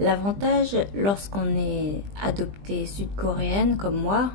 L'avantage lorsqu'on est adopté sud-coréenne comme moi,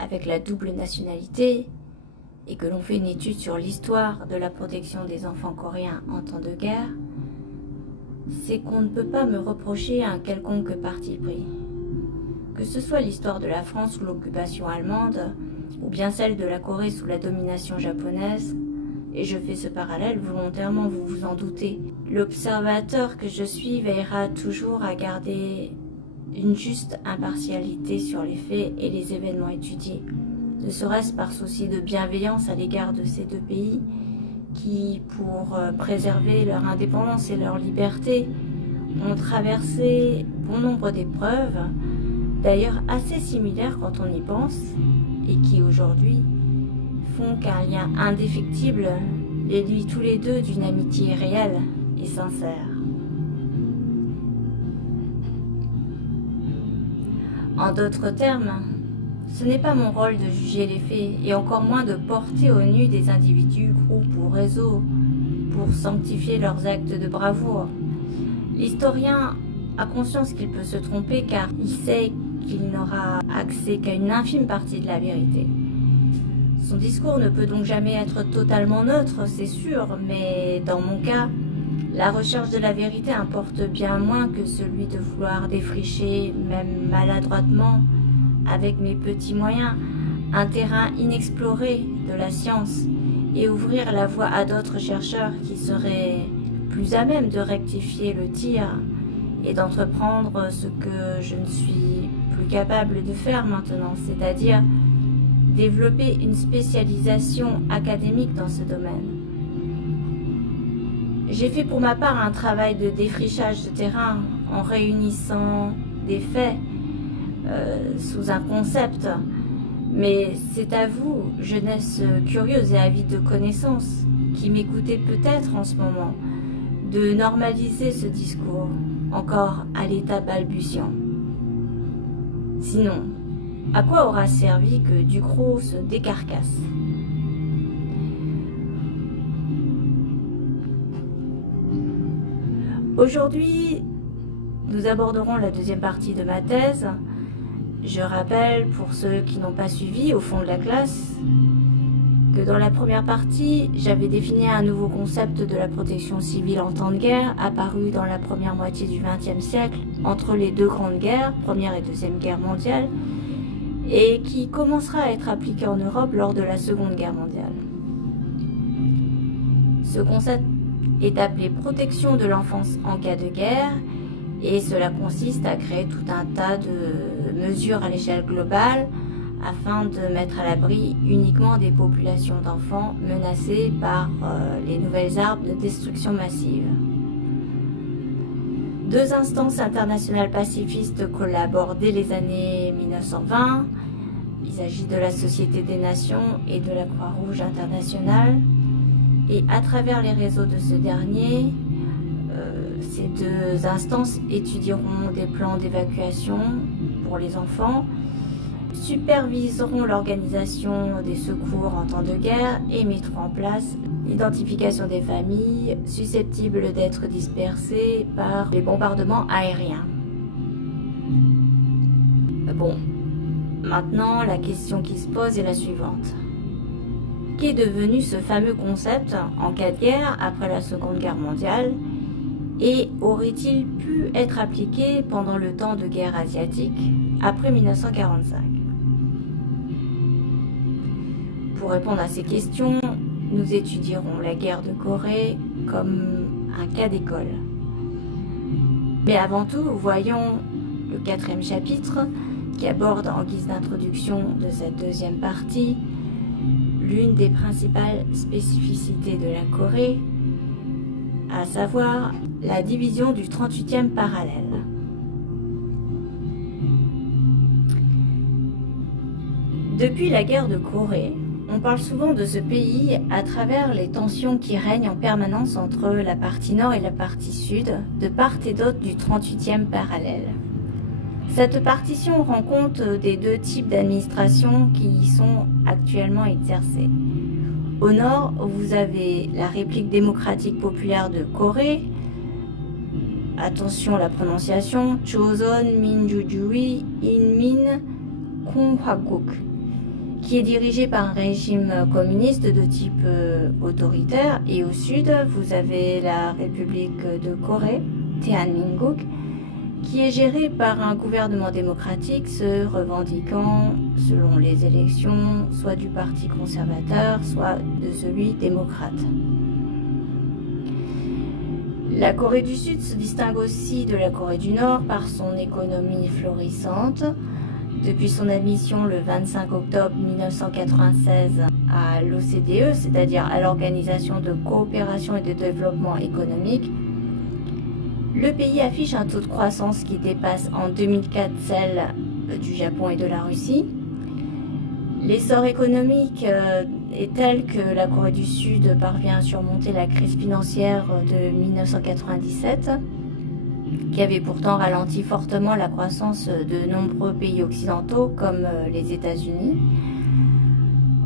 avec la double nationalité, et que l'on fait une étude sur l'histoire de la protection des enfants coréens en temps de guerre, c'est qu'on ne peut pas me reprocher un quelconque parti pris. Que ce soit l'histoire de la France sous l'occupation allemande, ou bien celle de la Corée sous la domination japonaise, et je fais ce parallèle volontairement, vous vous en doutez. L'observateur que je suis veillera toujours à garder une juste impartialité sur les faits et les événements étudiés, ne serait-ce par souci de bienveillance à l'égard de ces deux pays qui, pour préserver leur indépendance et leur liberté, ont traversé bon nombre d'épreuves, d'ailleurs assez similaires quand on y pense, et qui aujourd'hui font qu'un lien indéfectible les lie tous les deux d'une amitié réelle et sincère. En d'autres termes, ce n'est pas mon rôle de juger les faits et encore moins de porter au nu des individus, groupes ou réseaux pour sanctifier leurs actes de bravoure. L'historien a conscience qu'il peut se tromper car il sait qu'il n'aura accès qu'à une infime partie de la vérité. Son discours ne peut donc jamais être totalement neutre, c'est sûr, mais dans mon cas, la recherche de la vérité importe bien moins que celui de vouloir défricher, même maladroitement, avec mes petits moyens, un terrain inexploré de la science et ouvrir la voie à d'autres chercheurs qui seraient plus à même de rectifier le tir et d'entreprendre ce que je ne suis plus capable de faire maintenant, c'est-à-dire développer une spécialisation académique dans ce domaine. J'ai fait pour ma part un travail de défrichage de terrain en réunissant des faits sous un concept, mais c'est à vous, jeunesse curieuse et avide de connaissances, qui m'écoutez peut-être en ce moment, de normaliser ce discours, encore à l'état balbutiant. Sinon, à quoi aura servi que Ducrot se décarcasse? Aujourd'hui, nous aborderons la deuxième partie de ma thèse. Je rappelle, pour ceux qui n'ont pas suivi au fond de la classe, que dans la première partie, j'avais défini un nouveau concept de la protection civile en temps de guerre, apparu dans la première moitié du XXe siècle, entre les deux grandes guerres, Première et Deuxième Guerre mondiale, et qui commencera à être appliqué en Europe lors de la Seconde Guerre mondiale. Ce concept est appelé protection de l'enfance en cas de guerre, et cela consiste à créer tout un tas de mesures à l'échelle globale afin de mettre à l'abri uniquement des populations d'enfants menacées par les nouvelles armes de destruction massive. Deux instances internationales pacifistes collaborent dès les années 1920. Il s'agit de la Société des Nations et de la Croix-Rouge internationale. Et à travers les réseaux de ce dernier, ces deux instances étudieront des plans d'évacuation pour les enfants, superviseront l'organisation des secours en temps de guerre et mettront en place l'identification des familles susceptibles d'être dispersées par les bombardements aériens. Bon, maintenant la question qui se pose est la suivante. Qu'est devenu ce fameux concept en cas de guerre après la Seconde Guerre mondiale et aurait-il pu être appliqué pendant le temps de guerre asiatique après 1945? Pour répondre à ces questions, nous étudierons la guerre de Corée comme un cas d'école. Mais avant tout, voyons le 4e chapitre qui aborde en guise d'introduction de cette deuxième partie l'une des principales spécificités de la Corée, à savoir la division du 38e parallèle. Depuis la guerre de Corée, on parle souvent de ce pays à travers les tensions qui règnent en permanence entre la partie nord et la partie sud, de part et d'autre du 38e parallèle. Cette partition rend compte des deux types d'administration qui y sont actuellement exercées. Au nord, vous avez la République démocratique populaire de Corée, attention la prononciation, Choson Minjujui Inmin Konghwaguk, qui est dirigé par un régime communiste de type autoritaire. Et au sud, vous avez la République de Corée, Teanmin국, qui est gérée par un gouvernement démocratique se revendiquant, selon les élections, soit du parti conservateur, soit de celui démocrate. La Corée du Sud se distingue aussi de la Corée du Nord par son économie florissante. Depuis son admission le 25 octobre 1996 à l'OCDE, c'est-à-dire à l'Organisation de coopération et de développement économique, le pays affiche un taux de croissance qui dépasse en 2004 celle du Japon et de la Russie. L'essor économique est tel que la Corée du Sud parvient à surmonter la crise financière de 1997, qui avait pourtant ralenti fortement la croissance de nombreux pays occidentaux comme les États-Unis.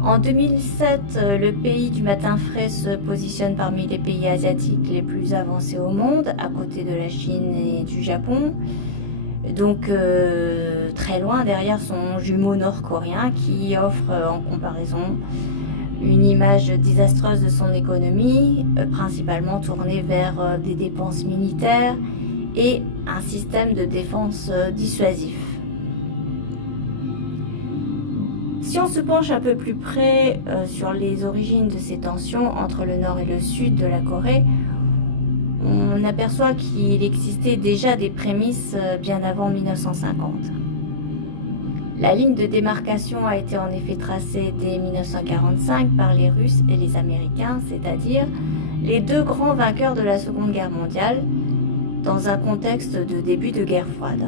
En 2007, le pays du matin frais se positionne parmi les pays asiatiques les plus avancés au monde, à côté de la Chine et du Japon. Donc très loin derrière son jumeau nord-coréen qui offre en comparaison une image désastreuse de son économie, principalement tournée vers des dépenses militaires et un système de défense dissuasif. Si on se penche un peu plus près sur les origines de ces tensions entre le nord et le sud de la Corée, on aperçoit qu'il existait déjà des prémices bien avant 1950. La ligne de démarcation a été en effet tracée dès 1945 par les Russes et les Américains, c'est-à-dire les deux grands vainqueurs de la Seconde Guerre mondiale, dans un contexte de début de guerre froide.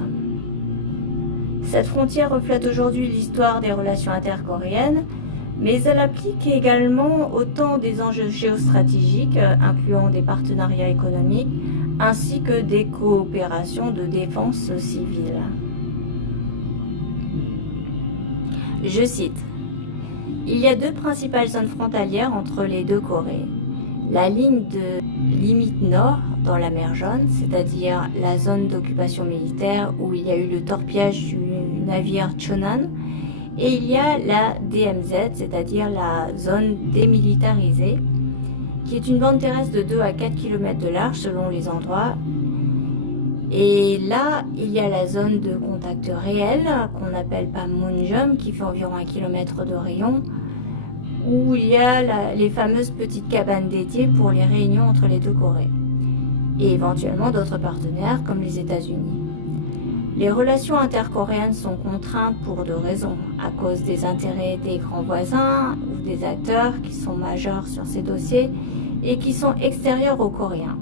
Cette frontière reflète aujourd'hui l'histoire des relations intercoréennes, mais elle applique également autant des enjeux géostratégiques, incluant des partenariats économiques, ainsi que des coopérations de défense civile. Je cite, « Il y a deux principales zones frontalières entre les deux Corées. La ligne de limite nord dans la mer Jaune, c'est-à-dire la zone d'occupation militaire où il y a eu le torpillage du navire Chonan, et il y a la DMZ, c'est-à-dire la zone démilitarisée, qui est une bande terrestre de 2 à 4 km de large selon les endroits. Et là, il y a la zone de contact réel, qu'on appelle Panmunjom, qui fait environ 1 km de rayon, où il y a les fameuses petites cabanes dédiées pour les réunions entre les deux Corées, et éventuellement d'autres partenaires comme les États-Unis. Les relations intercoréennes sont contraintes pour deux raisons, à cause des intérêts des grands voisins ou des acteurs qui sont majeurs sur ces dossiers et qui sont extérieurs aux Coréens.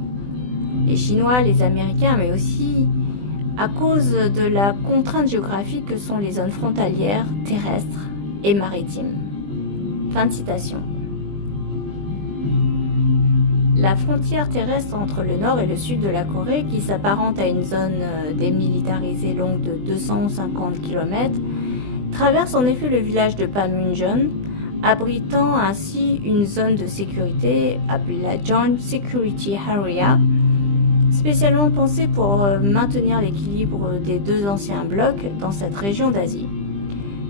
Les Chinois, les Américains, mais aussi à cause de la contrainte géographique que sont les zones frontalières, terrestres et maritimes. Fin de citation. La frontière terrestre entre le nord et le sud de la Corée, qui s'apparente à une zone démilitarisée longue de 250 km, traverse en effet le village de Panmunjom, abritant ainsi une zone de sécurité appelée la Joint Security Area, spécialement pensée pour maintenir l'équilibre des deux anciens blocs dans cette région d'Asie.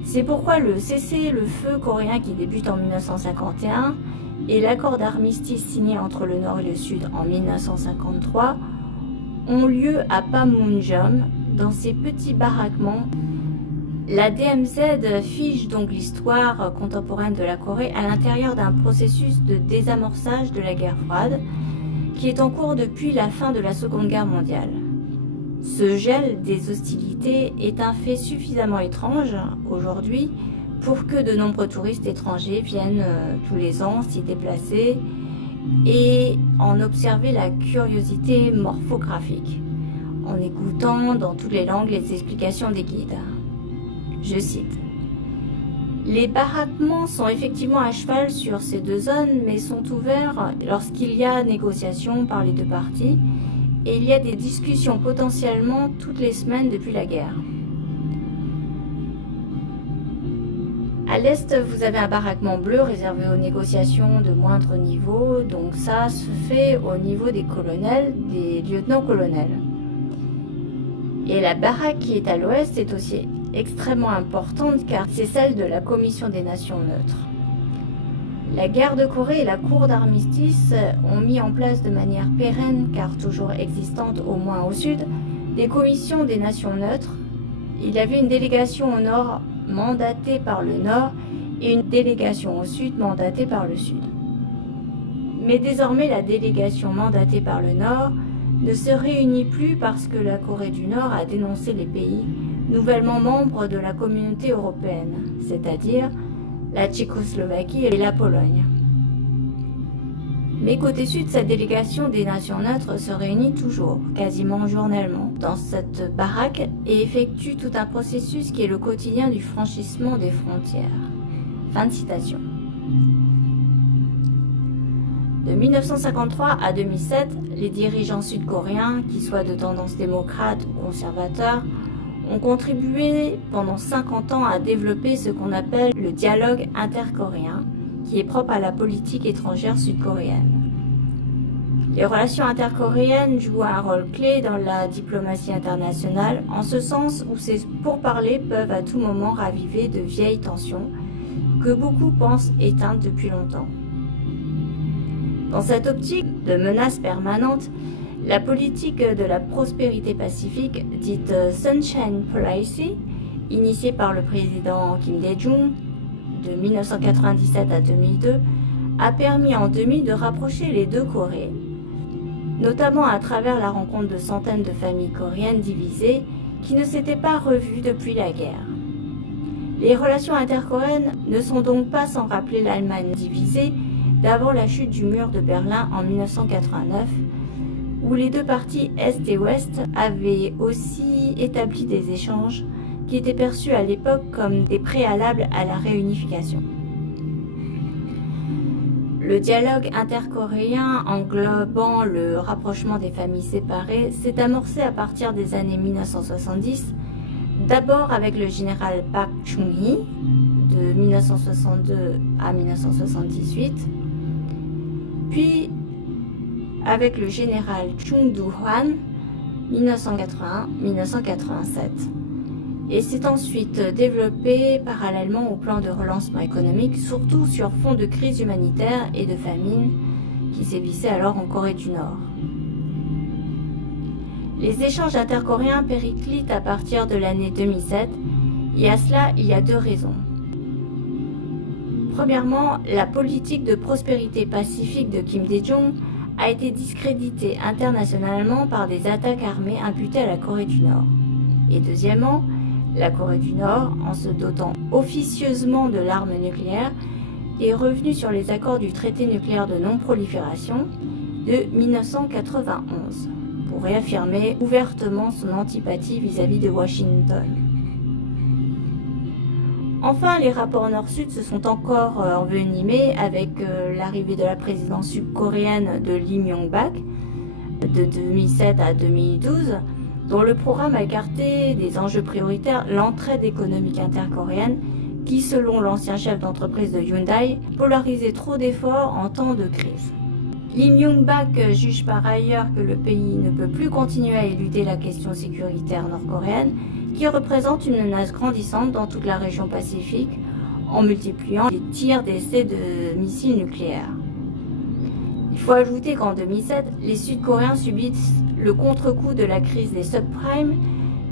C'est pourquoi le cessez-le-feu coréen qui débute en 1951 et l'accord d'armistice signé entre le Nord et le Sud en 1953 ont lieu à Panmunjom, dans ces petits baraquements. La DMZ fige donc l'histoire contemporaine de la Corée à l'intérieur d'un processus de désamorçage de la guerre froide qui est en cours depuis la fin de la Seconde Guerre mondiale. Ce gel des hostilités est un fait suffisamment étrange aujourd'hui pour que de nombreux touristes étrangers viennent tous les ans s'y déplacer et en observer la curiosité morphographique, en écoutant dans toutes les langues les explications des guides. Je cite. Les baraquements sont effectivement à cheval sur ces deux zones, mais sont ouverts lorsqu'il y a négociation par les deux parties, et il y a des discussions potentiellement toutes les semaines depuis la guerre. À l'est, vous avez un baraquement bleu réservé aux négociations de moindre niveau, donc ça se fait au niveau des colonels, des lieutenants-colonels. Et la baraque qui est à l'ouest est aussi extrêmement importante car c'est celle de la Commission des Nations neutres. La guerre de Corée et la cour d'armistice ont mis en place de manière pérenne, car toujours existante au moins au sud, des commissions des nations neutres. Il y avait une délégation au nord mandatée par le nord et une délégation au sud mandatée par le sud. Mais désormais la délégation mandatée par le nord ne se réunit plus parce que la Corée du Nord a dénoncé les pays nouvellement membres de la communauté européenne, c'est-à-dire la Tchécoslovaquie et la Pologne. Mais côté sud, cette délégation des nations neutres se réunit toujours, quasiment journellement, dans cette baraque et effectue tout un processus qui est le quotidien du franchissement des frontières. Fin de citation. De 1953 à 2007, les dirigeants sud-coréens, qu'ils soient de tendance démocrate ou conservateur, ont contribué pendant 50 ans à développer ce qu'on appelle le dialogue intercoréen, qui est propre à la politique étrangère sud-coréenne. Les relations intercoréennes jouent un rôle clé dans la diplomatie internationale, en ce sens où ces pourparlers peuvent à tout moment raviver de vieilles tensions que beaucoup pensent éteintes depuis longtemps. Dans cette optique de menace permanente, la politique de la prospérité pacifique, dite Sunshine Policy, initiée par le président Kim Dae-jung de 1997 à 2002, a permis en 2000 de rapprocher les deux Corées, notamment à travers la rencontre de centaines de familles coréennes divisées qui ne s'étaient pas revues depuis la guerre. Les relations intercoréennes ne sont donc pas sans rappeler l'Allemagne divisée d'avant la chute du mur de Berlin en 1989, où les deux parties Est et Ouest avaient aussi établi des échanges qui étaient perçus à l'époque comme des préalables à la réunification. Le dialogue intercoréen englobant le rapprochement des familles séparées s'est amorcé à partir des années 1970, d'abord avec le général Park Chung-hee de 1962 à 1978, puis avec le général Chung Do-hwan 1981-1987. Et s'est ensuite développé parallèlement au plan de relancement économique, surtout sur fond de crise humanitaire et de famine qui sévissaient alors en Corée du Nord. Les échanges intercoréens périclitent à partir de l'année 2007, et à cela il y a deux raisons. Premièrement, la politique de prospérité pacifique de Kim Dae-jung a été discréditée internationalement par des attaques armées imputées à la Corée du Nord. Et deuxièmement, la Corée du Nord, en se dotant officieusement de l'arme nucléaire, est revenue sur les accords du traité nucléaire de non-prolifération de 1991 pour réaffirmer ouvertement son antipathie vis-à-vis de Washington. Enfin, les rapports Nord-Sud se sont encore envenimés avec l'arrivée de la présidence sud-coréenne de Lee Myung-bak de 2007 à 2012, dont le programme a écarté des enjeux prioritaires l'entraide économique intercoréenne qui, selon l'ancien chef d'entreprise de Hyundai, polarisait trop d'efforts en temps de crise. Lee Myung-bak juge par ailleurs que le pays ne peut plus continuer à éluder la question sécuritaire nord-coréenne, qui représente une menace grandissante dans toute la région Pacifique, en multipliant les tirs d'essais de missiles nucléaires. Il faut ajouter qu'en 2007, les Sud-Coréens subissent le contre-coup de la crise des subprimes,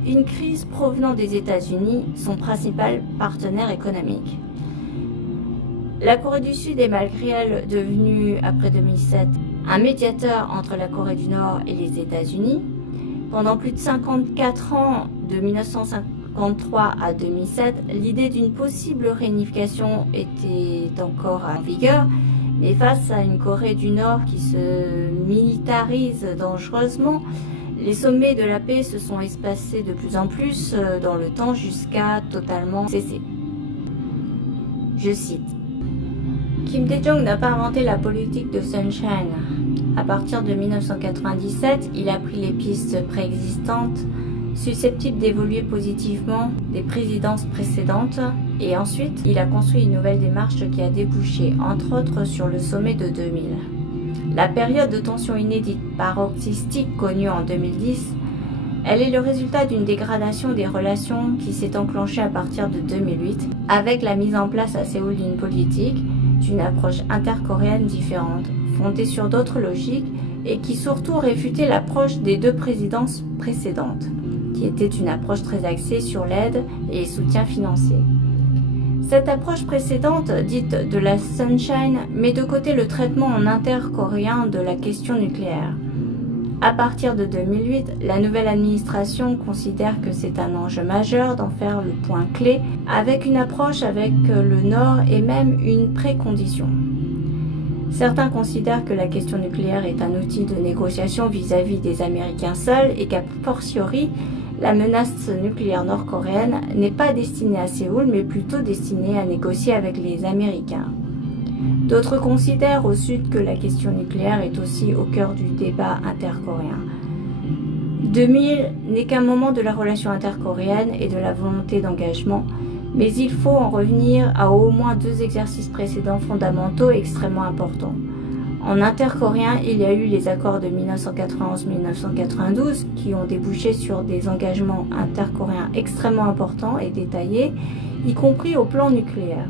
une crise provenant des États-Unis, son principal partenaire économique. La Corée du Sud est malgré elle devenue, après 2007, un médiateur entre la Corée du Nord et les États-Unis. Pendant plus de 54 ans, de 1953 à 2007, l'idée d'une possible réunification était encore en vigueur, mais face à une Corée du Nord qui se militarise dangereusement, les sommets de la paix se sont espacés de plus en plus dans le temps jusqu'à totalement cesser. Je cite. Kim Dae-jung n'a pas inventé la politique de Sunshine. À partir de 1997, il a pris les pistes préexistantes susceptibles d'évoluer positivement des présidences précédentes et ensuite il a construit une nouvelle démarche qui a débouché entre autres sur le sommet de 2000. La période de tension inédite paroxystique connue en 2010 Elle est le résultat d'une dégradation des relations qui s'est enclenchée à partir de 2008 avec la mise en place à Séoul d'une politique, d'une approche intercoréenne différente, fondée sur d'autres logiques et qui surtout réfutait l'approche des deux présidences précédentes, qui était une approche très axée sur l'aide et les soutiens financiers. Cette approche précédente, dite de la Sunshine, met de côté le traitement en intercoréen de la question nucléaire. À partir de 2008, la nouvelle administration considère que c'est un enjeu majeur d'en faire le point clé, avec une approche avec le Nord et même une précondition. Certains considèrent que la question nucléaire est un outil de négociation vis-à-vis des Américains seuls et qu'a fortiori, la menace nucléaire nord-coréenne n'est pas destinée à Séoul, mais plutôt destinée à négocier avec les Américains. D'autres considèrent au Sud que la question nucléaire est aussi au cœur du débat intercoréen. 2000 n'est qu'un moment de la relation intercoréenne et de la volonté d'engagement, mais il faut en revenir à au moins deux exercices précédents fondamentaux et extrêmement importants. En intercoréen, il y a eu les accords de 1991-1992 qui ont débouché sur des engagements intercoréens extrêmement importants et détaillés, y compris au plan nucléaire.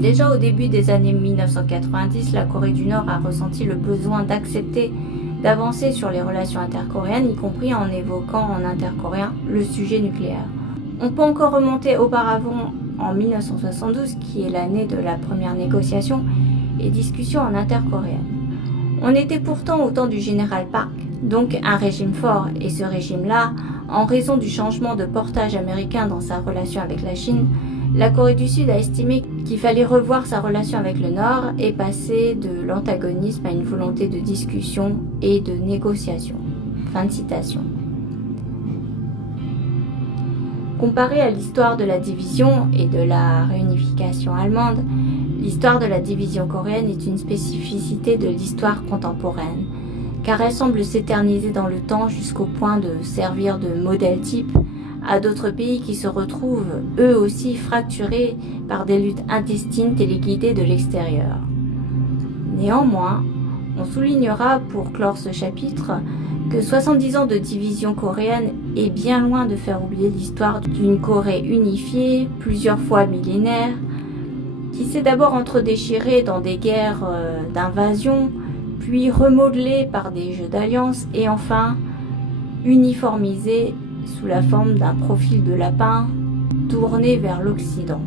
Déjà au début des années 1990, la Corée du Nord a ressenti le besoin d'accepter d'avancer sur les relations intercoréennes, y compris en évoquant en intercoréen le sujet nucléaire. On peut encore remonter auparavant en 1972, qui est l'année de la première négociation et discussion en intercoréenne. On était pourtant au temps du général Park, donc un régime fort, et ce régime-là, en raison du changement de portage américain dans sa relation avec la Chine, la Corée du Sud a estimé qu'il fallait revoir sa relation avec le Nord et passer de l'antagonisme à une volonté de discussion et de négociation. Fin de citation. Comparé à l'histoire de la division et de la réunification allemande, l'histoire de la division coréenne est une spécificité de l'histoire contemporaine, car elle semble s'éterniser dans le temps jusqu'au point de servir de modèle type à d'autres pays qui se retrouvent eux aussi fracturés par des luttes intestines téléguidées de l'extérieur. Néanmoins, on soulignera pour clore ce chapitre que 70 ans de division coréenne est bien loin de faire oublier l'histoire d'une Corée unifiée, plusieurs fois millénaire, qui s'est d'abord entredéchirée dans des guerres d'invasion, puis remodelée par des jeux d'alliance et enfin uniformisée sous la forme d'un profil de lapin tourné vers l'Occident.